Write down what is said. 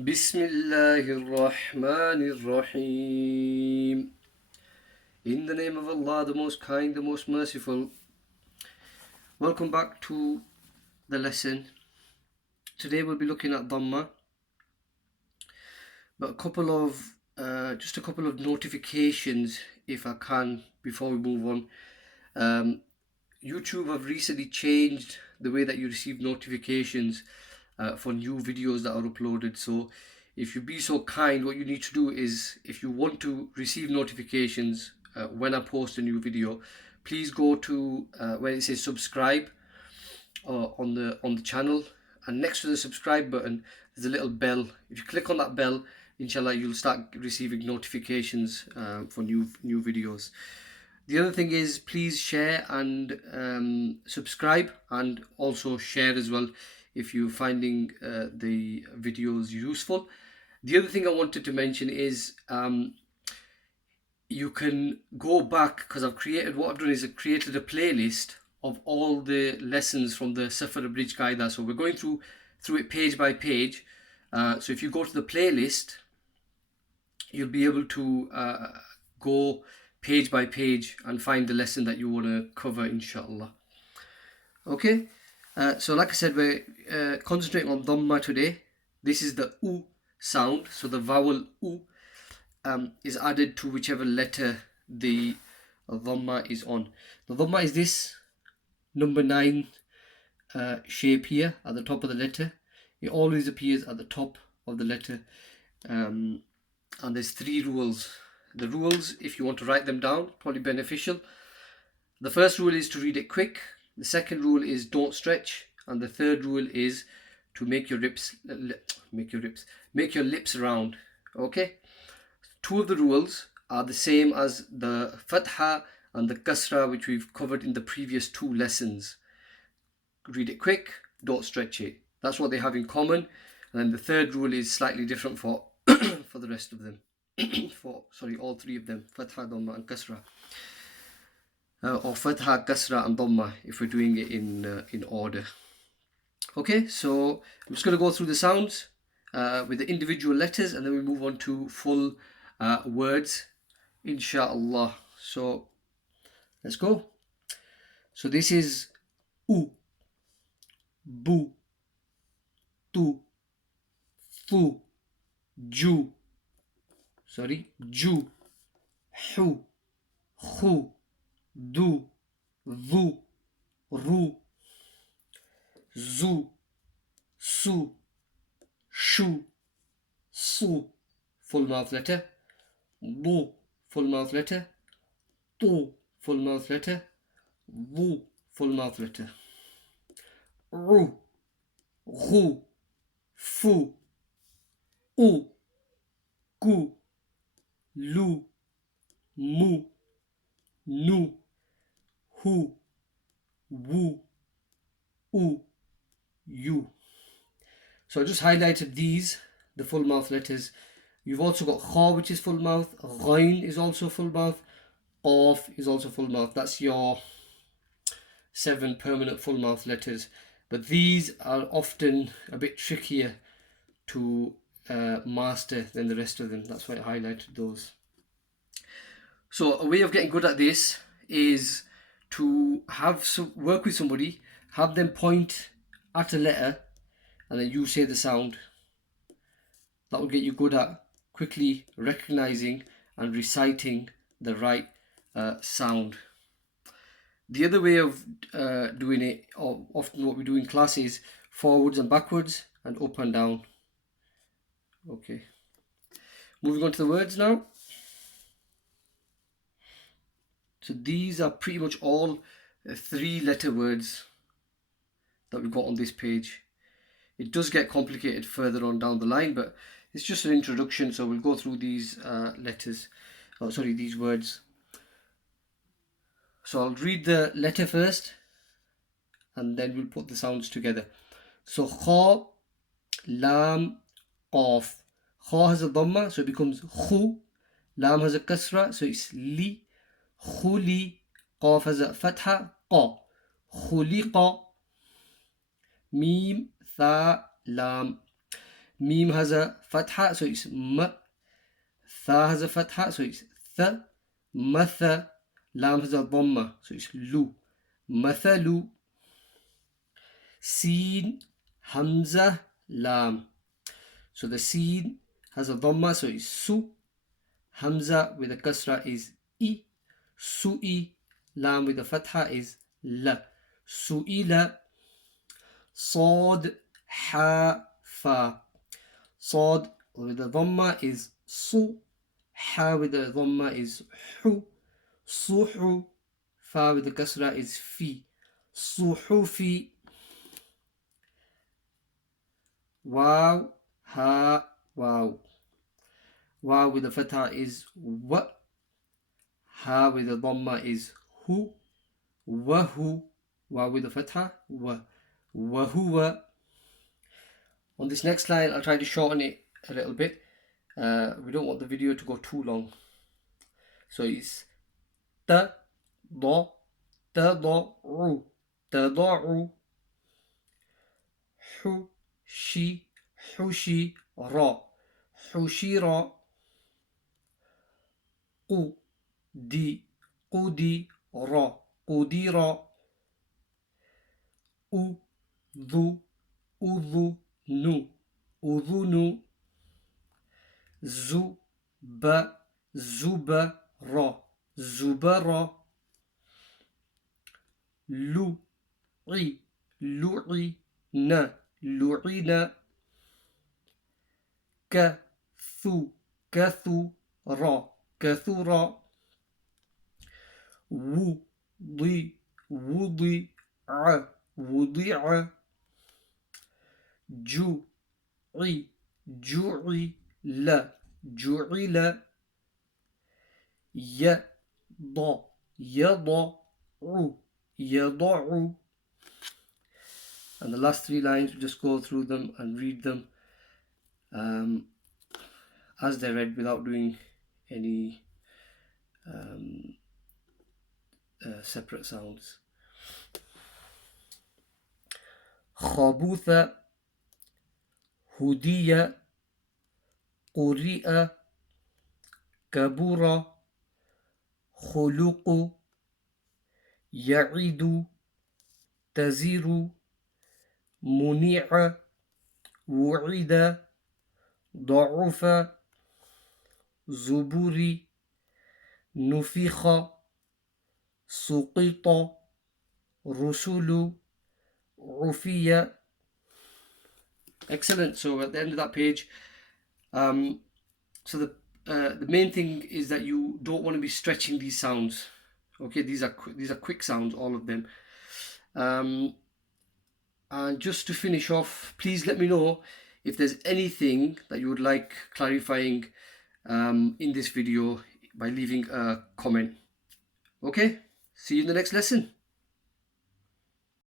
Bismillahirrahmanirrahim. In the name of Allah, the most kind, the most merciful. Welcome back to the lesson. Today we'll be looking at Dammah, but just a couple of notifications, if I can, before we move on. YouTube have recently changed the way that you receive notifications for new videos that are uploaded. So if you be so kind, what you need to do is, if you want to receive notifications when I post a new video, please go to where it says subscribe on the channel, and next to the subscribe button there's a little bell. If you click on that bell, inshallah you'll start receiving notifications for new videos. The other thing is, please share and subscribe, and also share as well if you're finding the videos useful. The other thing I wanted to mention is you can go back, because I've created a playlist of all the lessons from the Safar Qa'idah. So we're going through it page by page. So if you go to the playlist, you'll be able to go page by page and find the lesson that you want to cover, inshallah. Okay, so like I said, we're concentrating on Dammah today. This is the U sound, so the vowel U is added to whichever letter the Dammah is on. The Dammah is this number 9 shape here at the top of the letter. It always appears at the top of the letter, and there's 3 rules. The rules, if you want to write them down, probably beneficial. The first rule is to read it quick. The second rule is don't stretch, and the third rule is to make your lips round. Okay. 2 of the rules are the same as the fath'hah and the kasrah, which we've covered in the previous 2 lessons. Read it quick, don't stretch it. That's what they have in common. And then the third rule is slightly different for for the rest of them. All 3 of them, fath'hah, Dammah and kasrah, or fath'hah, kasrah and Dammah, if we're doing it in order. Okay, so I'm just going to go through the sounds with the individual letters, and then we move on to full words, inshallah. So let's go. So this is U, Bu, Tu, Fu, Ju, Hu, Khu, Du, Vu, Ru, Zu, Su, Shu, Su, full mouth letter. Bu, full mouth letter. Tu, full mouth letter. Vu, full mouth letter. Ru, Hu, Fu, U, Ku, Lu, Mu, Nu, Hu, Wu, U, U. So I just highlighted these, the full mouth letters. You've also got Kha, which is full mouth. Ghain is also full mouth. Qaf is also full mouth. That's your 7 permanent full mouth letters. But these are often a bit trickier to master than the rest of them. That's why I highlighted those. So a way of getting good at this is to work with somebody, have them point at a letter, and then you say the sound. That will get you good at quickly recognizing and reciting the right sound. The other way of doing it, or often what we do in class, is forwards and backwards and up and down. Okay, moving on to the words now. So these are pretty much all 3-letter words that we've got on this page. It does get complicated further on down the line, but it's just an introduction, so we'll go through these these words. So I'll read the letter first, and then we'll put the sounds together. So Kha, Lam, Qaf. Kha has a Dammah, so it becomes Khu. Lam has a Kasrah, so it's Li. Khuli. Qaf has a Fath'hah, Qa. Khuliqa. Mim, Tha, Lam. Mim has a fath'hah, so it's m. Tha has a fath'hah, so it's th. Matha. Lam has a Dammah, so it's lu. Mathalu. Seen, Hamza, Lam. So the Seen has a Dammah, so it's su. Hamza with a kasrah is I. Su'i. Lam with a fathah is la. Su'ila. Sad, ha, fa. Sad with the Dhamma is su. Ha with the Dhamma is hu. Suhu. Fa with the kasrah is fi. Suhufi. Wow, ha, wow. Wow with the fatha is wa. Ha with the dhamma is hu. Wahu. Wow with the fatha wa. Wahuwa. On this next line, I'll try to shorten it a little bit. We don't want the video to go too long. So it's ta, da, tada'u, tada'u, hu, shi, hushi, ra, hushira, qudi, qudi, ra, qudira, udhu, udhunu, udhunu, zuba, zubara, zubara, lu'i, lu'ina, lu'ina, kathu, kathura, kathura, wudi, wudi'a, wudi'a, ju'i, ju'ila, ju'ila, yada, yada'u, yada'u. And the last three lines, we just go through them and read them as they're read without doing any separate sounds. Khabutha, hudiya, quri'a, kabura, khuluqu, ya'idu, taziru, muni'a, wu'ida, ضعف, زبوري, نفخ, سقط, رسل, عفية. Excellent. So at the end of that page, so the main thing is that you don't want to be stretching these sounds. Okay, these are quick sounds, all of them. And just to finish off, please let me know if there's anything that you would like clarifying in this video by leaving a comment. Okay, see you in the next lesson.